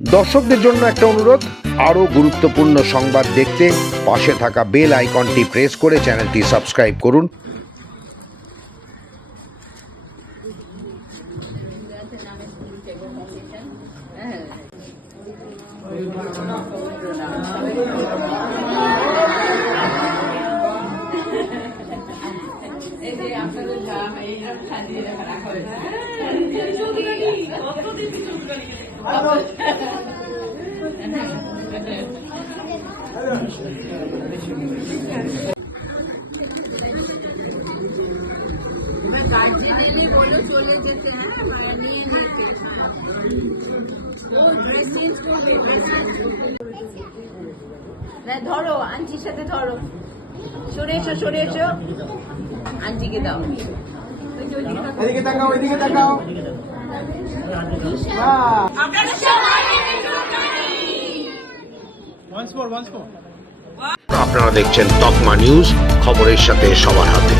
দর্শকদের জন্য একটা অনুরোধ, আরও গুরুত্বপূর্ণ সংবাদ দেখতে পাশে থাকা বেল আইকনটি প্রেস করে চ্যানেলটি সাবস্ক্রাইব করুন। गार्जियन ने बोलो चले जेते हैं निये निते ও ড্রেস চেঞ্জ করবে না ধরো আন্টির সাথে ধরো সরে এসো আন্টিকে দাও এদিকে তাকাও আপনারা সবাই আপনারা দেখছেন তকমা নিউজ, খবরের সাথে সবার হাতে।